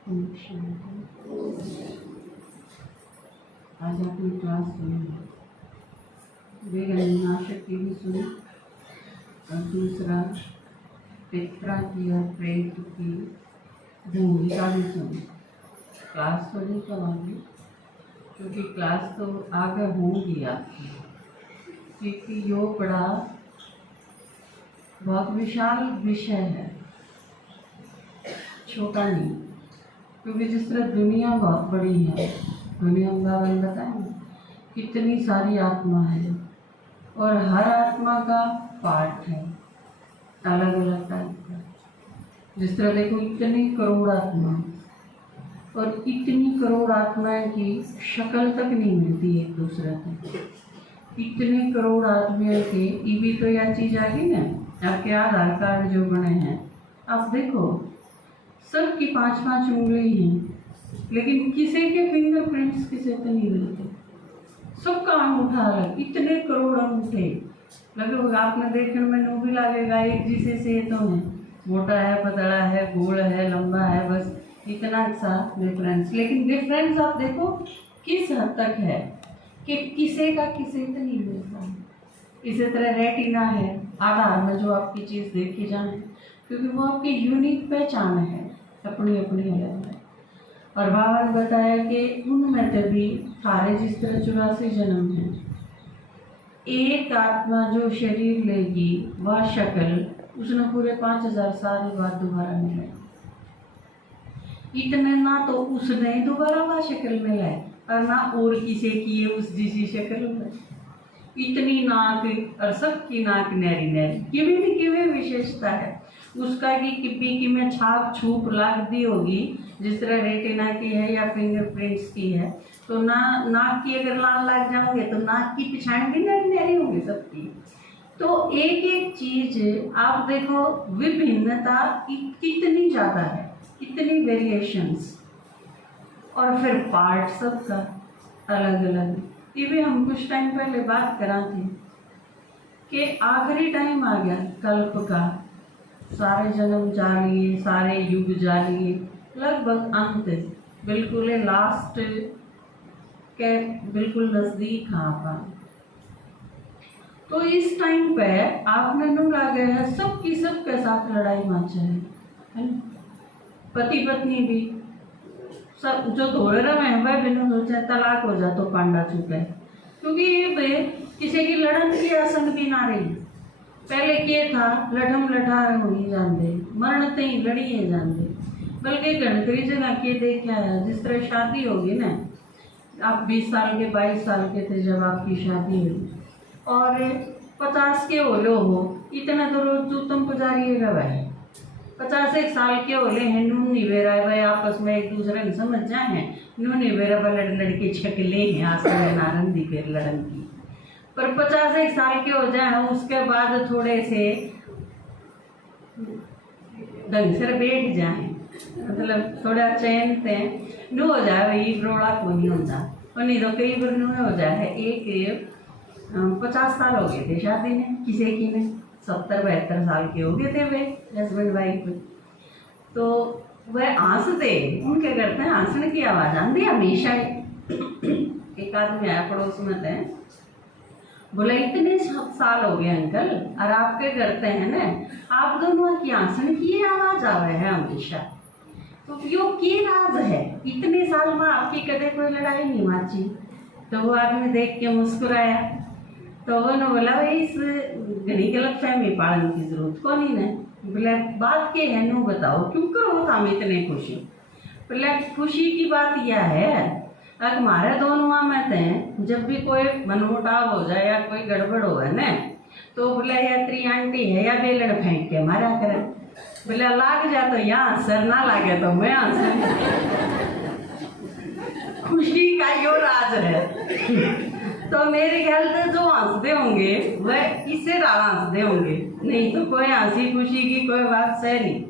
आज आपने क्लास सुनी, वेगनाशक की भी सुनी और दूसरा पेट्रा की और प्रेत की भूमिका भी सुनी। क्लास तो नहीं करवाऊंगी क्योंकि क्लास तो आगे होगी आपकी, क्योंकि योग बड़ा बहुत विशाल विषय है, छोटा नहीं। क्योंकि जिस तरह दुनिया बहुत बड़ी है, दुनिया में बाबा ने बताया ना कितनी सारी आत्मा है और हर आत्मा का पार्ट है अलग अलग टाइप का। जिस तरह देखो इतनी करोड़ आत्मा और इतनी करोड़ आत्माएं की शक्ल तक नहीं मिलती एक दूसरे को। इतने करोड़ आदमियों के भी तो यह चीज़ आ गई ना, आपके आधार कार्ड जो बने हैं आप देखो सबकी 5-5 उंगली हैं, लेकिन किसी के फिंगरप्रिंट्स किसी से नहीं मिलते, सबका अंगूठा अलग। इतने करोड़ अंगूठे लगभग आपने देखने में नो भी लगेगा एक जिसे से तो है, मोटा है, पतला है, गोल है, लंबा है, बस इतना सा डिफरेंस। लेकिन डिफरेंस आप देखो किस हद तक है कि किसी का किसी से नहीं मिलता। इसी तरह रेटिना है आधार में जो आपकी चीज़ देखी जाए, क्योंकि वो आपकी यूनिक पहचान है, अपनी अपनी अलग है। और बाबा ने बताया कि उनमें से भी सारे जिस तरह 84 जन्म हैं, एक आत्मा जो शरीर लेगी वह शक्ल उसने पूरे 5000 साल बाद दोबारा मिले। इतने ना तो उसने दोबारा वह शक्ल मिला है और ना और किसी की है उस जिसी शक्ल में। इतनी नाक और सबकी नाक नैरी नैरी, किवी विशेषता है उसका कि किबी में छाप छूप लाग दी होगी जिस तरह रेटिना की है या फिंगरप्रिंट्स की है। तो नाक की अगर लाल लग जाओगे तो नाक की पिछाड़ भी नैरी नैरी होगी सबकी। तो एक एक चीज आप देखो विभिन्नता कितनी ज़्यादा है, इतनी वेरिएशंस, और फिर पार्ट सबका अलग अलग। ये भी हम कुछ टाइम पहले बात करा थी कि आखिरी टाइम आ गया कल्प का, सारे जन्म जा लिए, सारे युग जा लिए, लगभग अंत बिल्कुल लास्ट के बिल्कुल नज़दीक हाँ। तो इस टाइम पे आपने नूर आ गया है सबकी सबके साथ लड़ाई मचा है ना। पति पत्नी भी सब जो धोरे रहे हैं वह बिना सोचे तलाक हो जा तो पांडा चुके, क्योंकि ये किसी की लड़न की आसन भी ना रही। पहले क्या था, लठम लठार होनी जानते, मरण तई लड़िए जानते, बल्कि गणतरी जगह के देखा है जिस तरह शादी होगी ना, आप 20 साल के 22 साल के थे जब आपकी शादी हुई और 50 के होलो हो, इतना तो रोज जूतम पुजारी रवा है। 51 साल के होले हैं, नून निवेरा है भाई, आपस में एक दूसरे ने समझ जाए हैं, नून निवेरा लड़के छकले हैं आसन नारंदी फिर लड़न की। पर 51 साल के हो जाए उसके बाद थोड़े से ढंग से बैठ जाए, मतलब थोड़ा चैन से नू हो जाए भाई, रोड़ा को नहीं होता। और नहीं तो कई बार नू हो जाए एक 50 साल हो गए थे शादी में, किसी की ने 70-72 साल के हो गए थे वे हस्बैंड वाइफ। तो वह हंसते, उनके करते हैं हंसने की आवाज़ आती हमेशा। एक आदमी आया पड़ोस में थे, बोला इतने साल हो गए अंकल और आपके करते हैं ना, आप दोनों की हंसने की आवाज़ आ रही है हमेशा, तो यो की राज है, इतने साल में आपकी कदे कोई लड़ाई नहीं माची। तो वो आदमी देख के मुस्कुराया, तो वो ने बोला भाई इस घनी गलत फहमी पालन की जरूरत को नहीं है। बोले बात के है नू बताओ क्यों करो हम इतने खुशी। बोले खुशी की बात यह है अगर हमारे दोनों में थे जब भी कोई मनमुटाव हो जाए या कोई गड़बड़ हो है ना, तो बोले या त्री आंटी है या बेलन फेंक के मारा करे। बोले लाग जा तो यहाँ सर ना लागे तो मैं खुशी का यो राज है। तो मेरे ख्याल से जो हंसते होंगे वह इससे ज़्यादा हंसते होंगे, नहीं तो कोई हंसी खुशी की कोई बात सह नहीं।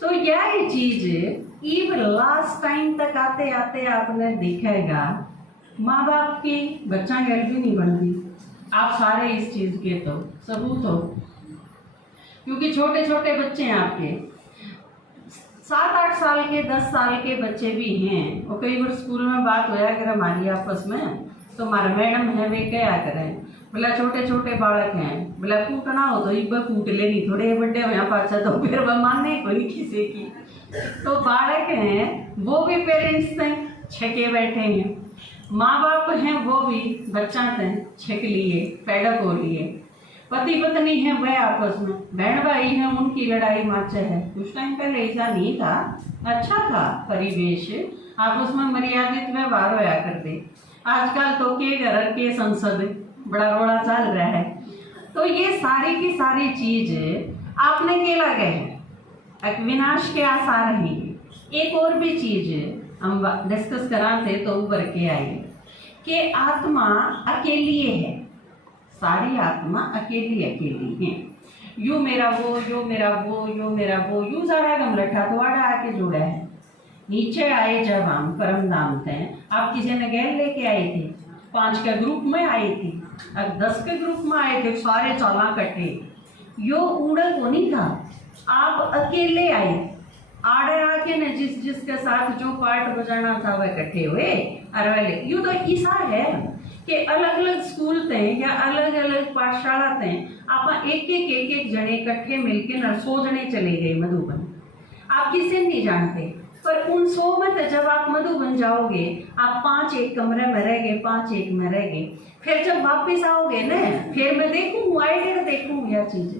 तो यह चीज़ इवन लास्ट टाइम तक आते आते आपने दिखेगा माँ बाप की बच्चा घर भी नहीं बनती। आप सारे इस चीज़ के तो सबूत हो, क्योंकि छोटे छोटे बच्चे हैं आपके 7-8 साल के 10 साल के बच्चे भी हैं, और कई बार स्कूल में बात होया करे हमारी आपस में, तो हमारे मैडम है वे क्या करें, बोला छोटे छोटे बालक हैं, बोला कूटना हो तो एक बार कूट लेनी, थोड़े बड़े हो यहाँ पाछा तो फिर वह मानने को नहीं किसी की। तो बालक हैं वो भी पेरेंट्स से छके बैठे हैं, माँ बाप हैं वो भी बच्चा से छक लिए, पैदा को लिए, पति पत्नी है वह आपस में, बहन भाई है उनकी लड़ाई माचे है। कुछ टाइम पहले ऐसा नहीं था, अच्छा था परिवेश, आपस में मर्यादित व्यवहार होया करते। आजकल तो के घर के संसद बड़ा रोड़ा चल रहा है। तो ये सारी की सारी चीज आपने केला गए हैं, विनाश के आसार हैं। एक और भी चीज हम डिस्कस कराते तो उभर के आई कि आत्मा अकेली है, सारी आत्मा अकेली अकेली है। यू मेरा वो, यो मेरा वो, यो मेरा वो, यू सारा गमलठा तो आड़ा आके जुड़ा है। नीचे आए जब हम परम धाम थे, आप किसी ने गैर लेके आए थे, 5 के ग्रुप में आए थे, अब 10 के ग्रुप में आए थे, सारे चाला कट्टे, यो उड़ा को नहीं था, आप अकेले आए, आड़े आके न जिसके साथ जो पार्ट बजाना था वह इकट्ठे हुए। अरे यू तो ऐसा है कि अलग अलग स्कूल थे या अलग अलग पाठशाला थे, आप एक जने इकट्ठे मिलके नरसों जने चले गए मधुबन, आप किसी नहीं जानते, पर उन 100 में तो जब आप मधुबन जाओगे, आप 5 एक कमरे में रह गए, 5 एक में रह गए, फिर जब वापस आओगे ना, फिर मैं देखूँ आइडिया देखूँ यह चीज़,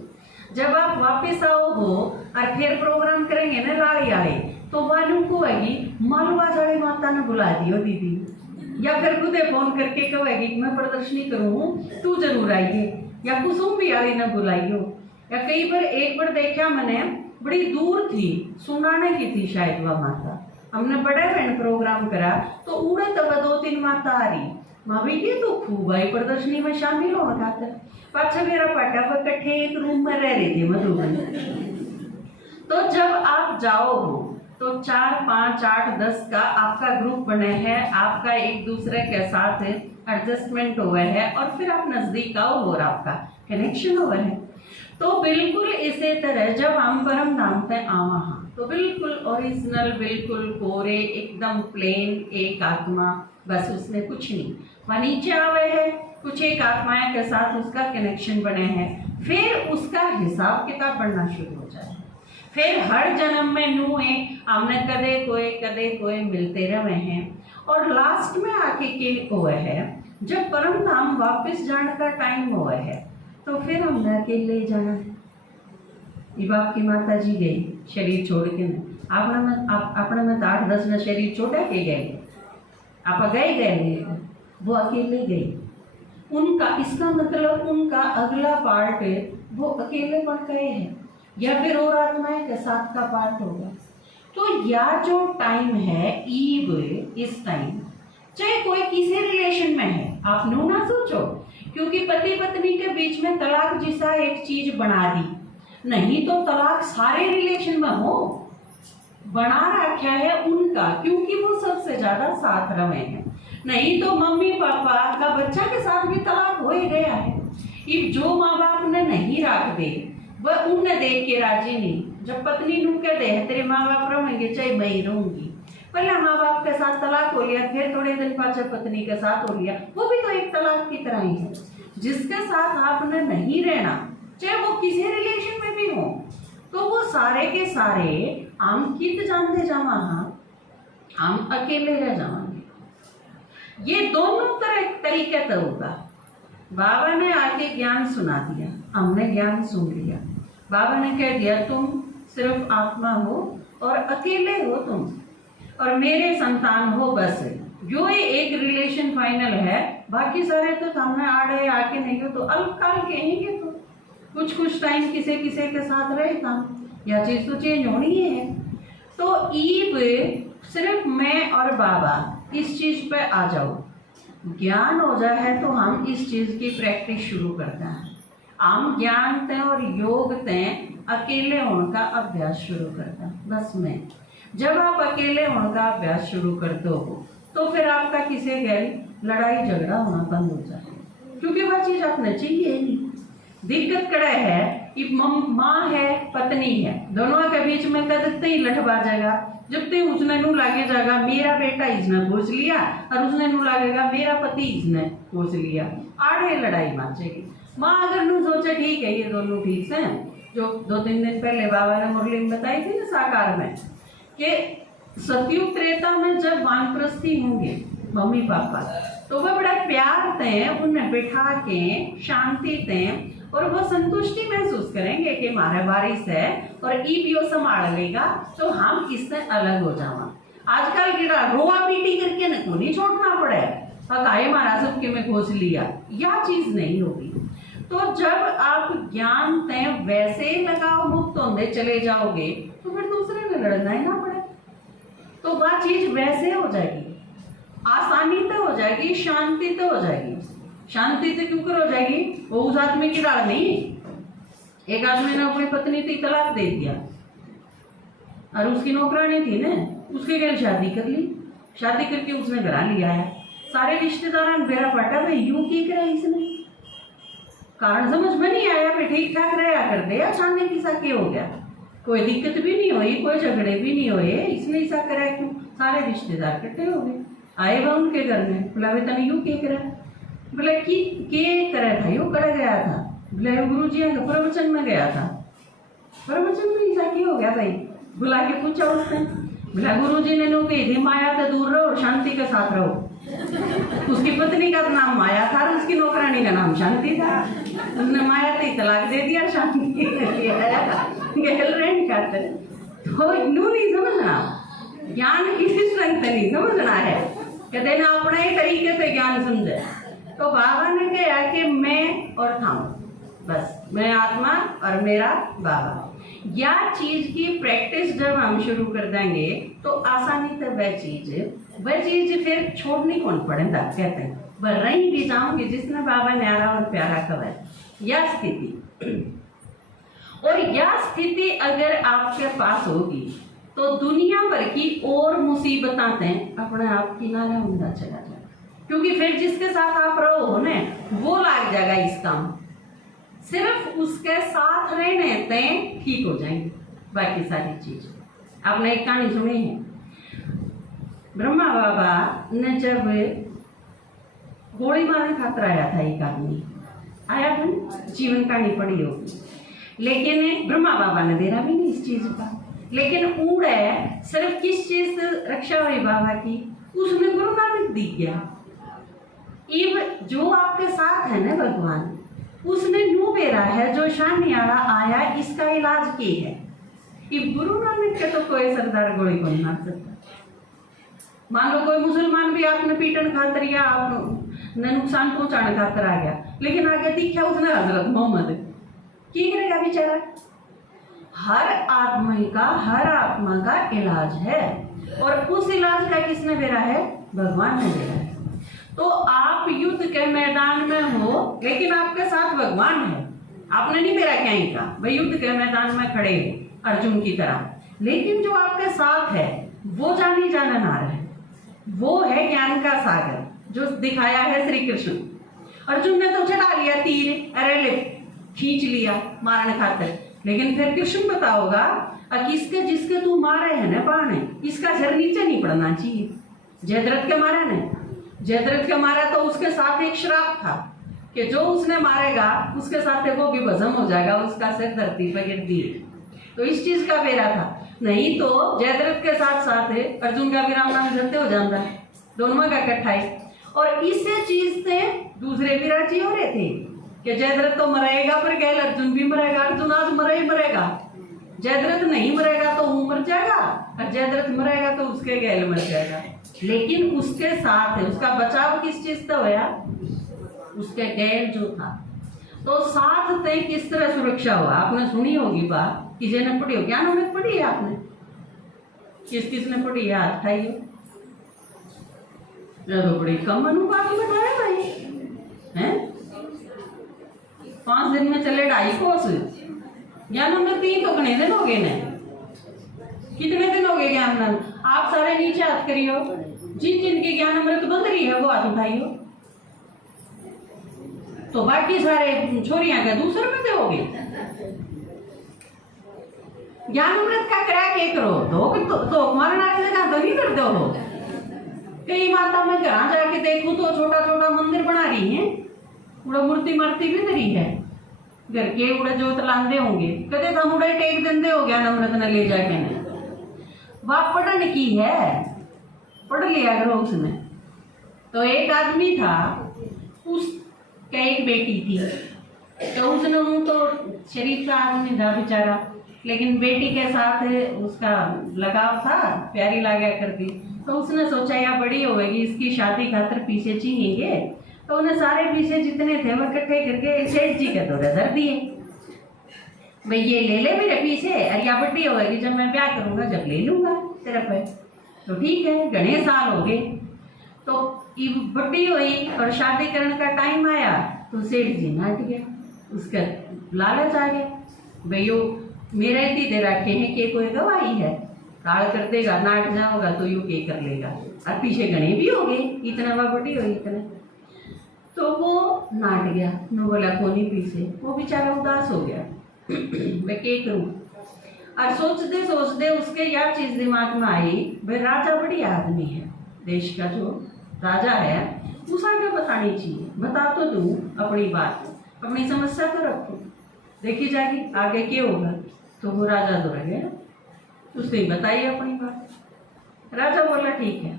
जब आप वापस आओ हो और फिर प्रोग्राम करेंगे ना लाड़ी आए, तो मालूम को आएगी मालूआ जाड़े माता ने बुला दियो दीदी, या फिर खुदे फोन करके कहेगी कि मैं प्रदर्शनी करूँ तू जरूर आइए, या कुसुम भी आड़ी ने बुलाइयो। या कई बार एक बार देखा मैंने, बड़ी दूर थी, सुनाने की थी शायद वह माता, हमने बड़े बहन प्रोग्राम करा तो उड़े तब 2-3 माता आ रही, माँ भाई ये तो खूब आई प्रदर्शनी में शामिल हो खातर, पाछा मेरा पाटा पर इकट्ठे एक रूम में रह रहे थे मधुबन। तो जब आप जाओ तो 4, 5, 8, 10 का आपका ग्रुप बने हैं, आपका एक दूसरे के साथ एडजस्टमेंट हुआ है और फिर आप नजदीक आओ और आपका कनेक्शन हुआ है। तो बिल्कुल इसी तरह जब हम परम धाम पे आवा तो बिल्कुल ओरिजिनल, बिल्कुल कोरे, एकदम प्लेन एक आत्मा, बस उसमें कुछ नहीं, वह नीचे आवे है, कुछ एक आत्माएं के साथ उसका कनेक्शन बने हैं, फिर उसका हिसाब किताब बनना शुरू हो जाए। फिर हर जन्म में नुए हमने कदे कोई मिलते रहे हैं, और लास्ट में आके के हुआ है जब परम धाम वापस जाने का टाइम हुआ है, तो फिर हमने अकेले जाना है। ये बाप की माता जी गई शरीर छोड़ के न, अपने में 8-10 न शरीर छोड़ा के गए, आप गए वो अकेले गए, उनका इसका मतलब उनका अगला पार्ट वो अकेले पड़ गए हैं, या फिर और आत्माएं के साथ का पार्ट होगा। तो या जो टाइम है ईव, इस टाइम चाहे कोई किसी रिलेशन में है, आप नो ना सोचो, क्योंकि पति पत्नी के बीच में तलाक जैसा एक चीज बना दी, नहीं तो तलाक सारे रिलेशन में हो बना रखा है उनका, क्योंकि वो सबसे ज्यादा साथ रहे हैं, नहीं तो मम्मी पापा का बच्चा के साथ भी तलाक हो ही गया है। इब जो माँ बाप ने नहीं रख दे वह उन्हें देख के राजी नहीं, जब पत्नी नू कह दे तेरे माँ बाप रहेंगे चाहे मैं ही रहूंगी, पहले माँ बाप के साथ तलाक हो लिया, फिर थोड़े दिन बाद जब पत्नी के साथ हो लिया, वो भी तो एक तलाक की तरह ही है। जिसके साथ आपने नहीं रहना, चाहे वो किसी रिलेशन में भी हो, तो वो सारे के सारे हम कित जानते जावा, हम अकेले रह जाएंगे। ये दोनों तरह तरीके तो होगा। बाबा ने आके ज्ञान सुना दिया, हमने ज्ञान सुन लिया, बाबा ने कह दिया तुम सिर्फ आत्मा हो और अकेले हो तुम, और मेरे संतान हो, बस जो ये एक रिलेशन फाइनल है, बाकी सारे तो सामने आड़े आके नहीं हो, तो अल्पकाल के ही तो कुछ टाइम किसी के साथ रहेगा, यह चीज तो चेंज होनी है। तो ईब सिर्फ मैं और बाबा इस चीज पे आ जाओ, ज्ञान हो जाए तो हम इस चीज की प्रैक्टिस शुरू करते हैं, हम ज्ञान ते और योग ते अकेले होने का अभ्यास शुरू करते हैं। बस मैं जब आप अकेले होने का अभ्यास शुरू करते हो तो फिर आपका किसी गैर लड़ाई झगड़ा होना बंद हो जाए, क्योंकि वह चीज आपने चाहिए नहीं। दिक्कत कड़ा है कि माँ है पत्नी है, दोनों के बीच में कदते ही लठ बाजेगा। जब तक उसने नू लागे जाएगा मेरा बेटा इसने खोज लिया, और उसने नू लागेगा मेरा पति इसने खोज लिया, आड़े लड़ाई माचेगी। माँ अगर नू सोचे ठीक है ये दोनों ठीक है, जो 2-3 दिन पहले बाबा ने मुरली में बताई थी ना साकार में, कि सतयुग त्रेता में जब वानप्रस्थी होंगे मम्मी पापा, तो वह बड़ा प्यार थे उन्हें बिठा के शांति थे, और वो संतुष्टि महसूस करेंगे कि हमारा वारिस है और ईपियो संभाल लेगा, तो हम इससे अलग हो जावा। आजकल कीड़ा रोआ पीटी करके न को नहीं छोड़ना पड़े, हकाए महाराज सबके में खोज लिया, यह चीज नहीं होगी। तो जब आप ज्ञान ते वैसे लगाओ मुक्त होंगे चले जाओगे, तो फिर दूसरे में लड़ना ही ना पड़े, तो वह चीज वैसे हो जाएगी, आसानी तो हो जाएगी, शांति तो हो जाएगी। शांति तो क्यों कर हो जाएगी, वो उस आदमी की डाल नहीं। एक आदमी ने अपनी पत्नी की तलाक दे दिया, और उसकी नौकरानी थी ना, उसके घर शादी कर ली, शादी करके उसने घर लिया है। सारे रिश्तेदार बेरा पाटा भाई यूं की करा इसने, कारण समझ में नहीं आया, फिर ठीक ठाक रहा कर दे, अचानक ऐसा क्या हो गया, कोई दिक्कत भी नहीं हुई, कोई झगड़े भी नहीं हुए, इसने ऐसा करा क्यों। सारे रिश्तेदार इकट्ठे हो गए, आए वह उनके घर में, बोला वे तने यूं क्या करा, बोला कि के करा था, यूं कर गया था, बोला गुरु जी का प्रवचन में गया था, प्रवचन में ऐसा क्या हो गया भाई, बुला के पूछा उसने, बोला गुरु जी ने कही थी माया से दूर रहो, शांति के साथ रहो। उसकी पत्नी का नाम माया था और उसकी नौकरानी का नाम शांति था, उसने माया से तलाक दे दिया, शांति गर्लफ्रेंड खाते। तो नू नहीं समझना, ज्ञान किसी स्ट्रेंथ नहीं समझना है, कहते ना अपने ही तरीके से ज्ञान समझे। तो बाबा ने कहा कि मैं और थाम, बस मैं आत्मा और मेरा बाबा, यह चीज की प्रैक्टिस जब हम शुरू कर देंगे तो आसानी से वह चीज फिर छोड़नी कौन पड़ेगा, कहते हैं वह रही भी जाऊंगी जिसने बाबा न्यारा और प्यारा कहा, यह स्थिति। और यह स्थिति अगर आपके पास होगी तो दुनिया भर की और मुसीबतें अपने आप किनारे होना चला जाए, क्योंकि फिर जिसके साथ आप रहो हो ना वो लाग जाएगा इस काम, सिर्फ उसके साथ रहने तय ठीक हो जाएंगे बाकी सारी चीज। आपने एक कहानी सुनी है, ब्रह्मा बाबा ने जब गोली मारने खातर आया था, एक आदमी आया था, जीवन कहानी पड़ी होगी, लेकिन ब्रह्मा बाबा ने देखा भी नहीं इस चीज का, लेकिन उड़ है सिर्फ किस चीज से रक्षा हुई बाबा की, उसने गुरु नानक दी गया। इब जो आपके साथ है ना भगवान, उसने नू बेरा है जो शानियाड़ा आया, इसका इलाज की है। इब गुरु नानक के तो कोई सरदार गोली को नहीं मार सकता। मान लो कोई मुसलमान भी आपने पीटन खातर या आपने नुकसान पहुंचाने खातर आ गया, लेकिन आगे दिखा उसने हजरत मोहम्मद, क्या करेगा बेचारा। हर आदमी का, हर आत्मा का इलाज है, और उस इलाज का किसने बेरा है, भगवान ने बेरा है। तो आप युद्ध के मैदान में हो, लेकिन आपके साथ भगवान है, आपने नहीं बेरा क्या ही कहा भाई युद्ध के मैदान में खड़े हो अर्जुन की तरह, लेकिन जो आपके साथ है वो जानी जाना ना रहे, वो है ज्ञान का सागर जो दिखाया है श्री कृष्ण। अर्जुन ने तो चढ़ा लिया तीर, अरे ले खींच लिया मारने खातर, लेकिन फिर कृष्ण पता होगा किसके जिसके तू मारे है ना बाण, इसका सिर नीचे नहीं पड़ना चाहिए। जयद्रथ के मारे ने, जयद्रथ के मारा तो उसके साथ एक श्राप था कि जो उसने मारेगा उसके साथ वो भी भस्म हो जाएगा, उसका सिर धरती पर गिर दिए। तो इस चीज का बेरा था, नहीं तो जयद्रथ के साथ साथ अर्जुन का भी राम नाम जलते हो जाता है, दोनों का इकट्ठा है। और इसी चीज से दूसरे भी राजी हो रहे थे कि जयद्रथ तो मरेगा पर गैल अर्जुन भी मरेगा, अर्जुन आज मरे ही मरेगा, जयद्रथ नहीं मरेगा तो वो मर जाएगा, और जयद्रथ मरेगा तो उसके गैल मर जाएगा। लेकिन उसके साथ है, उसका बचाव किस चीज से होया, उसके गैल जो था। तो साथ तय किस तरह सुरक्षा हुआ, आपने सुनी होगी बात, किसी ने पढ़ी हो, क्या नमक पढ़ी है आपने, किसने पढ़ी है, हाथ उठाइए। तो बड़ी कम अनुपात में है भाई, हैं 5 दिन में चले 2.5 कोस ज्ञान, हमने 3 तो कितने दिन हो गए ने, कितने दिन हो गए ज्ञान। आप सारे नीचे हाथ करियो, जिन जिनके ज्ञान अमृत बंद रही है वो हाथ उठाइयो, तो बाकी सारे छोरियां का दूसरे में दोगे। ज्ञान अमृत का करा के करो तो हमारे नाच लगा तो नहीं कर दो हो। कई माता मैं घर जाके देखूं तो छोटा छोटा मंदिर बना रही है, उड़ा मूर्ति मार्ति भी धरी है घर के, उड़ा जोत लांदे होंगे कदे तो उड़ा टेक देंदे हो ज्ञान अमृत ने ले जाके ने वह पढ़ने की है, पढ़ लिया करो उसने। तो एक आदमी था, उसका एक बेटी थी, तो उसने तो शरीफ का आदमी था बेचारा, लेकिन बेटी के साथ उसका लगाव था, प्यारी लगा करती। तो उसने सोचा या बड़ी होगी इसकी शादी खातर पीछे चाहिए, तो उन्हें सारे पीछे जितने थे वो इकट्ठे करके सेठ जी के दौरे धर दिए, भाई ये ले ले मेरे पीछे, और या बड़ी होगी जब मैं ब्याह करूंगा जब ले लूंगा तेरा पे। तो ठीक है, घने साल हो गए, तो ये बड़ी हुई और शादी करने का टाइम आया तो सेठ जी नाट गया, उसका लालच आ गया, भाई यो मेरा इतनी दे रखे हैं कि कोई गवाही है, काल कर देगा नाट जाओगा तो यू के कर लेगा, और पीछे घने भी हो गए, इतना वह बड़ी हुई इतने। तो वो नाट गया, मैं बोला कोनी पीछे, वो बेचारा उदास हो गया मैं क्या करूँ। और सोचते सोचते उसके यह चीज दिमाग में आई, भाई राजा बड़ी आदमी है, देश का जो राजा है उस आगे बतानी चाहिए, बता तो दूँ अपनी बात, अपनी समस्या तो रखो, देखी जाएगी आगे क्या होगा। तो वो राजा तो रह गया, उसने बताई अपनी बात। राजा बोला ठीक है,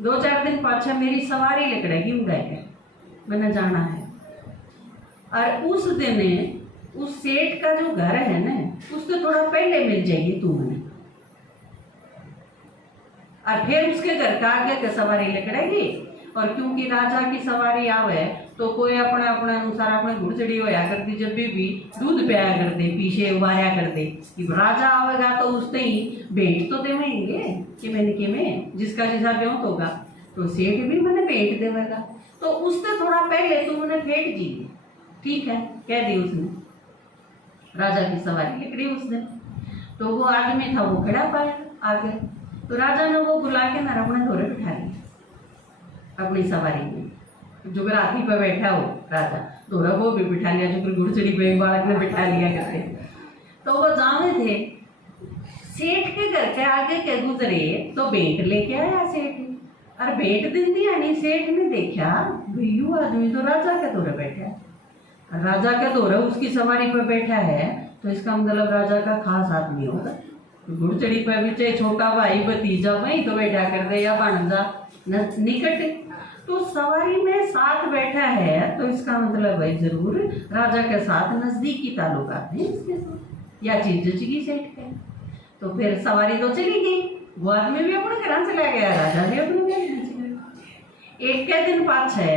2-4 दिन पाछा मेरी सवारी लकड़ेगी उड़ाएगा, मैंने जाना है। और उस दिन उस सेठ का जो घर है ना उससे थोड़ा पहले मिल जाएगी तू मैंने, और फिर उसके घर का आगे के सवारी लकड़ेगी। और क्योंकि राजा की सवारी आवे तो कोई अपने अपने अनुसार अपने घुड़चड़ी होया करती, जब भी दूध पिया कर दे पीछे उबारा कर दे कि राजा आवेगा तो उसने ही भेंट तो देवेंगे कि मैंने कि मैं जिसका जैसा ब्योत होगा, तो सेठ भी मैंने भेंट देवेगा, तो उससे थोड़ा पहले तू मैंने भेंट जी, ठीक है कह दी उसने। राजा की सवारी निकली उस दिन, तो वो आदमी था वो खड़ा पाया आगे, तो राजा ने वो बुला के ना अपने घोड़े बिठा लिया अपनी सवारी में, जो हाथी पर बैठा हो राजा दोरा वो भी बिठा लिया, जो घुड़चड़ी पे बालक ने बिठा लिया करते। तो वो जावे थे, सेठ के घर के आगे के गुजरे तो भेंट लेके आया सेठ, और भेंट दिन दिया नहीं, सेठ ने देखा भैयू आदमी तो राजा के दौरे बैठा है, राजा के दौरे उसकी सवारी पर बैठा है, तो इसका मतलब राजा का खास आदमी होगा। घुड़चड़ी पर भी चाहे छोटा भाई भतीजा वही तो बैठा कर दे या भांजा निकट, तो सवारी में साथ बैठा है, तो इसका मतलब भाई जरूर राजा के साथ नजदीकी ताल्लुकात हैं इसके साथ, या चीज जचगी सेठ के। तो फिर सवारी तो चली गई, वो आदमी भी अपने घर चला गया, राजा भी अपने घर चला गया। एक के दिन पाछे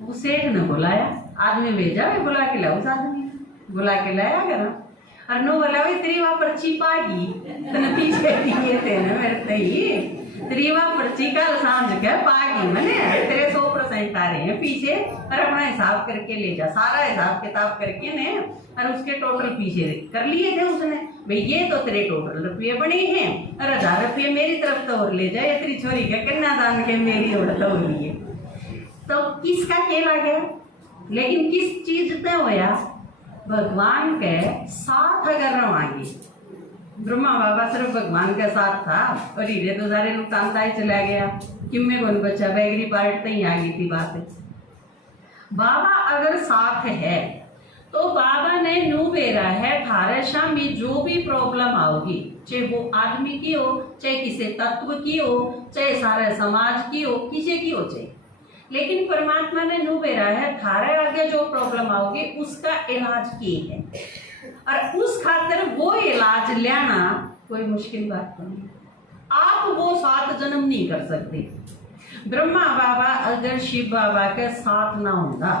वो सेठ ने बुलाया, आदमी भेजा वे बुला के लाओ, उस आदमी ने बुला के लाया घर, और नो बोला भाई तेरी वहां पर्ची पागी तने पीछे दिए थे ना मेरे तई, तेरी वहां पर्ची कल सांझ के पागी मैंने, तेरे 100% आ रहे हैं पीछे, और अपना हिसाब करके ले जा, सारा हिसाब किताब करके ने, और उसके टोटल पीछे कर लिए थे उसने, भाई ये तो तेरे टोटल रुपये बने हैं, और 1000 रुपये मेरी तरफ तो और ले जाए, तेरी छोरी का कन्यादान के मेरी और तो हो रही है। तो किसका खेला गया, लेकिन किस चीज ने होया, भगवान के साथ अगर रवांगी, ब्रह्मा बाबा सिर्फ भगवान के साथ था, और हीरे तो सारे लुटानता ही चला गया, किम्मे कौन बचा, बैगरी पार्ट तई आ गई थी बात। बाबा अगर साथ है तो बाबा ने नू बेरा है थारे शामी जो भी प्रॉब्लम आओगी, चाहे वो आदमी की हो, चाहे किसी तत्व की हो, चाहे सारे समाज की हो, किसी की हो चाहे, लेकिन परमात्मा ने नू बेरा है थारे आगे जो प्रॉब्लम आओगी उसका इलाज की है, और उस खातिर वो इलाज लेना कोई मुश्किल बात नहीं, आप वो 7 जन्म नहीं कर सकते। ब्रह्मा बाबा अगर शिव बाबा के साथ ना होता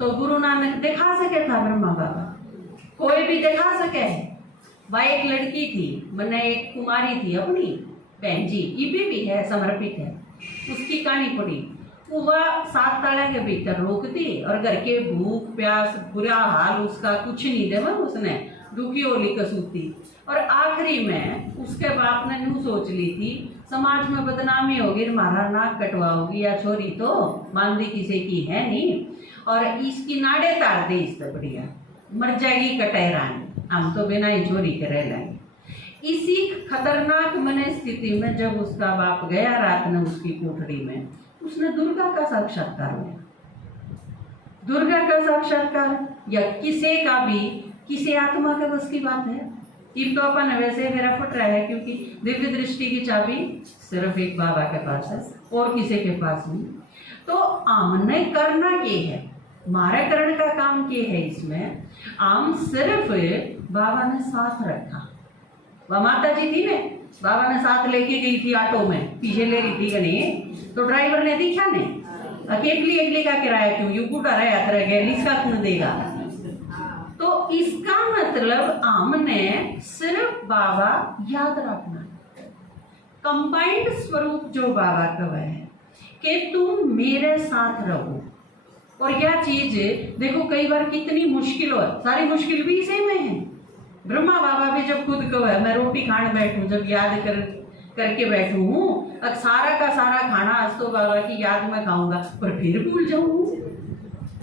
तो गुरु नानक दिखा सके था, ब्रह्मा बाबा कोई भी दिखा सके। वह एक लड़की थी, मैंने एक कुमारी थी अपनी बहन जी, ये भी है समर्पित है, उसकी कहानी पड़ी, वह 7 ताले के भीतर रोकती, और घर के भूख प्यास बुरा हाल उसका कुछ नहीं देवा, उसने दुखी होली कसूती, और आखिरी में उसके बाप ने न्यू सोच ली थी समाज में बदनामी होगी, हमारा नाक कटवाओगी, या छोरी तो मानदी किसी की है नहीं, और इसकी नाड़े ताड़ दे, इससे बढ़िया मर जाएगी कटहरानी, हम तो बिना ही छोरी के रह लेंगे। इसी खतरनाक मन स्थिति में जब उसका बाप गया रात में उसकी कोठरी में, उसने दुर्गा का साक्षात्कार हुआ। दुर्गा का साक्षात्कार या किसी आत्मा के बस की बात है। इन तो अपन वैसे मेरा फट रहा है, क्योंकि दिव्य दृष्टि की चाबी सिर्फ एक बाबा के पास है और किसी के पास नहीं। तो आमने करना ये है, मारे करण का काम ये है। इसमें आम सिर्फ बाबा ने साथ रखा। वह माता जी थी ने, बाबा ने साथ लेके गई थी, ऑटो में पीछे ले रही थी कहीं, तो ड्राइवर ने दिखा ने अकेली का किराया क्यों, यू कुटा रहा यात्रा गया, इसका कौन देगा। तो इसका मतलब हमने सिर्फ बाबा याद रखना। कंबाइंड स्वरूप जो बाबा का वह है कि तुम मेरे साथ रहो। और यह चीज देखो कई बार कितनी मुश्किल हो, सारी मुश्किल भी इसी में है। ब्रह्मा बाबा भी जब खुद को है, मैं रोटी खाने बैठूं, जब याद करके बैठू हूँ, अब सारा का सारा खाना आज तो बाबा की याद में खाऊंगा, पर फिर भूल जाऊं,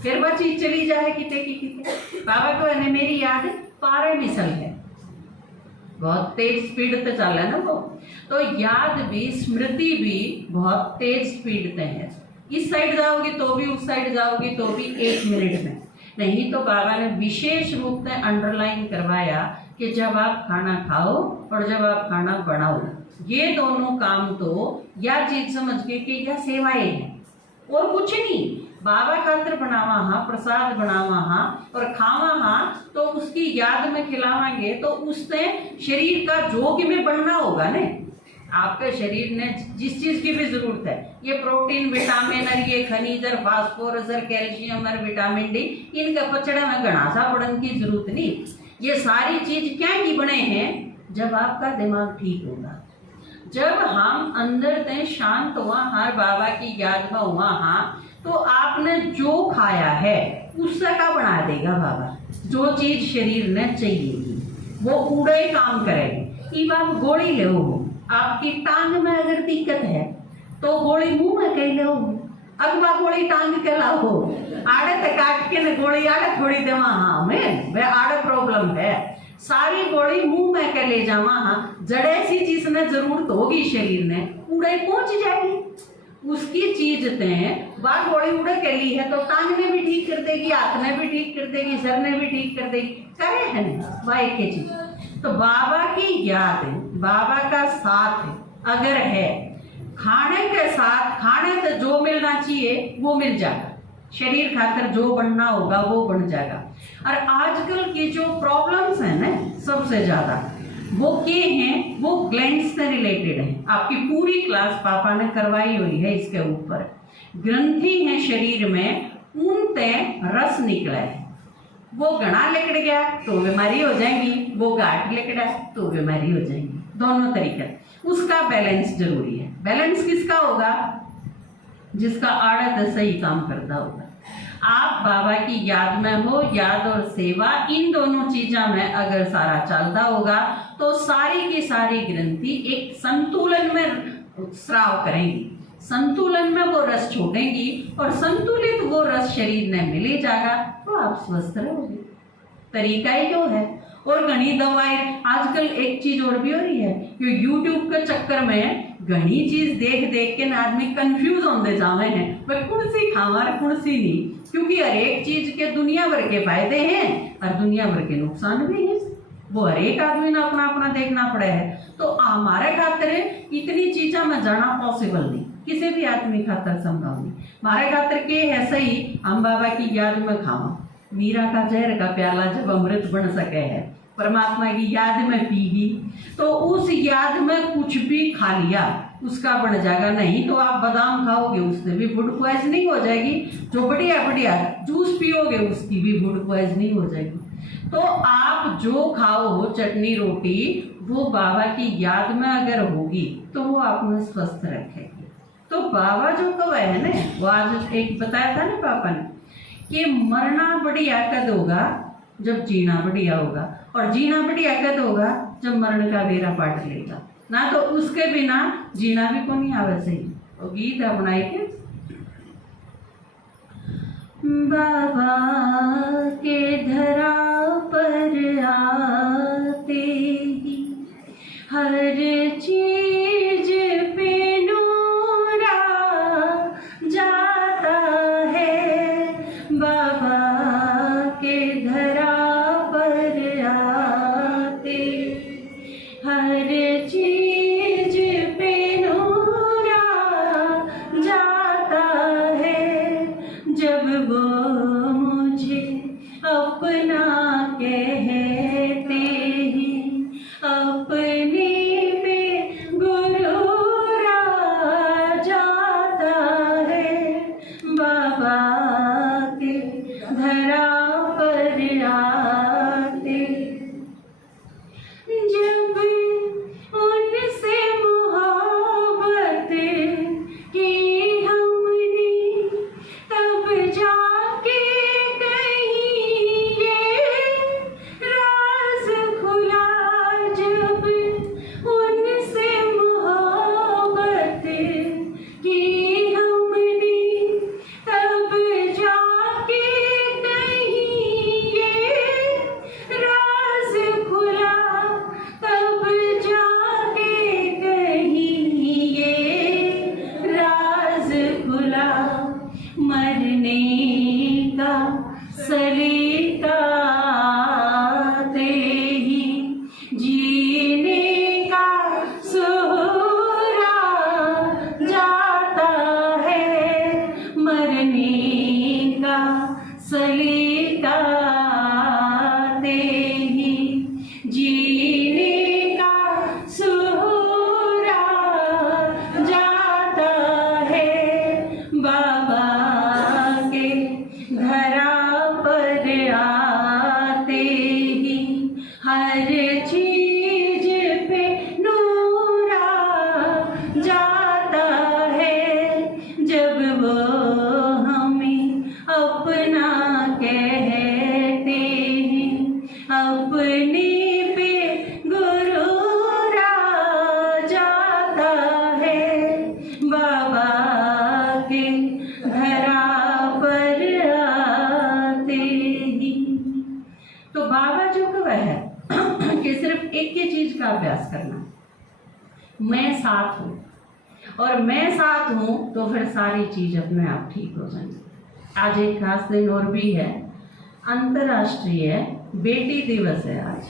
फिर वह चीज चली जाए किते की किते। बाबा को है मेरी याद पारे मिसल है, बहुत तेज स्पीड पे चल रहा है ना वो, तो याद भी स्मृति भी बहुत तेज स्पीड पे है। इस साइड जाओगी तो भी, उस साइड जाओगी तो भी 1 मिनट में। नहीं तो बाबा ने विशेष रूप से अंडरलाइन करवाया कि जब आप खाना खाओ और जब आप खाना बनाओ, ये दोनों काम तो यह चीज समझ के कि यह सेवाएं हैं और कुछ नहीं। बाबा खातर बनावा हाँ, प्रसाद बनावा हाँ और खावा हाँ, तो उसकी याद में खिलावांगे तो उससे शरीर का जोग में बढ़ना होगा ने। आपके शरीर ने जिस चीज की भी जरूरत है, ये प्रोटीन, विटामिन और ये खनिज और फास्फोरस और कैल्शियम और विटामिन डी, इनका पचड़ा में घनासा पड़न की जरूरत नहीं। ये सारी चीज क्या की बने हैं, जब आपका दिमाग ठीक होगा, जब हम अंदर से शांत हुआ, हर बाबा की याद में हुआ हाँ, तो आपने जो खाया है उससे का बना देगा बाबा। जो चीज शरीर ने चाहिए वो उड़े काम करेगी। इब आप गोली ले, आपकी टांग में अगर दिक्कत है तो गोली मुंह में कह लो, अब वह गोली टांग के लाओ, आड़े तक काट के न गोली आड़े थोड़ी देवा हाँ में वह आड़े प्रॉब्लम है, सारी गोली मुंह में के ले जावा हाँ, जड़े सी जिसने जरूरत होगी शरीर ने उड़े पहुंच जाएगी। उसकी चीज बात गोली उड़े के ली है तो टांग ने भी ठीक कर देगी, हाथ ने भी ठीक कर देगी, सर ने भी ठीक कर देगी, करे है ना वह एक ही चीज। तो बाबा की याद, बाबा का साथ अगर है, खाने के साथ, खाने से जो मिलना चाहिए वो मिल जाएगा, शरीर खाकर जो बनना होगा वो बन जाएगा। और आजकल की जो प्रॉब्लम्स है ना सबसे ज्यादा वो क्या हैं, वो ग्लैंड्स से रिलेटेड है। आपकी पूरी क्लास पापा ने करवाई हुई है इसके ऊपर। ग्रंथि है शरीर में, उनते रस निकला है, वो घना लिकड़ गया तो बीमारी हो जाएगी, वो गांठ लिकड़ा तो बीमारी हो जाएगी, दोनों तरीके। उसका बैलेंस जरूरी है। बैलेंस किसका होगा, जिसका आड़त सही काम करता होगा। आप बाबा की याद में हो, याद और सेवा, इन दोनों चीजों में अगर सारा चलता होगा तो सारी की सारी ग्रंथि एक संतुलन में स्राव करेंगी, संतुलन में वो रस छोड़ेंगी और संतुलित वो रस शरीर ने मिले जाएगा तो आप स्वस्थ रहोगे। तरीका ही क्यों है। और घनी दवाएं, आजकल एक चीज और भी हो रही है, कि यूट्यूब के चक्कर में घनी चीज देख देख के ना आदमी कंफ्यूज होते जावे हैं, वह कौन सी खावा कौन सी नहीं, क्योंकि हर एक चीज के दुनिया भर के फायदे हैं और दुनिया भर के नुकसान भी हैं। वो हर एक आदमी ने अपना अपना देखना पड़ा है। तो हमारे खातिर इतनी चीजा में जाना पॉसिबल नहीं, किसी भी आदमी खातर संभव नहीं। हमारे खातिर के है सही, हम बाबा की याद में खावा। मीरा का जहर का प्याला जब अमृत बन सके है, परमात्मा की याद में पीगी तो उस याद में कुछ भी खा लिया उसका बन जाएगा। नहीं तो आप बादाम खाओगे उससे भी फूड पॉइजनिंग हो जाएगी, जो बढ़िया बढ़िया जूस पियोगे उसकी भी फूड पॉइजनिंग हो जाएगी। तो आप जो खाओ चटनी रोटी, वो बाबा की याद में अगर होगी तो वो आपने स्वस्थ रखेगी। तो बाबा जो कब है ना, वो आज एक बताया था ना पापा ने कि मरना बढ़िया कद होगा जब जीना बढ़िया होगा, और जीना बढ़िया कद होगा जब मरण का बेरा पाट लेगा, ना तो उसके बिना जीना भी को नहीं आवे सही। वो गीत अपनाए के बाबा के धरा पर आते ही हर चीज पे नूरा जाता है, बाबा के धरा पर आते। हर चीज पे नूरा जाता है, जब वो मुझे अपना कहते ही अपने पे गुरूर आ जाता है, बाबा के धरा पर आते। जब उनसे मोहब्बत की हमने, तब जाके कहीं ये राज खुला। जब उनसे मोहब्बत की हमने, तब जाके कहीं ये राज खुला। तब जाके कहीं ये राज खुला। मरने का सलीका आते ही जीने का सुरा जाता है, मरने का सलीका आते ही जीने का सुरा जाता है, बाबा के धरा पर आते ही हर चीज पे नूरा जाता है, जब वो हमें अपना कहते हैं अपने पे गुरूर आ जाता है, बाबा के धरा पर आते ही। तो बाबा जो कहा है कि सिर्फ एक ही चीज का अभ्यास करना, मैं साथ हूँ, और मैं साथ हूँ तो फिर सारी चीज अपने आप ठीक हो जाएंगी। आज एक खास दिन और भी है, अंतर्राष्ट्रीय बेटी दिवस है आज।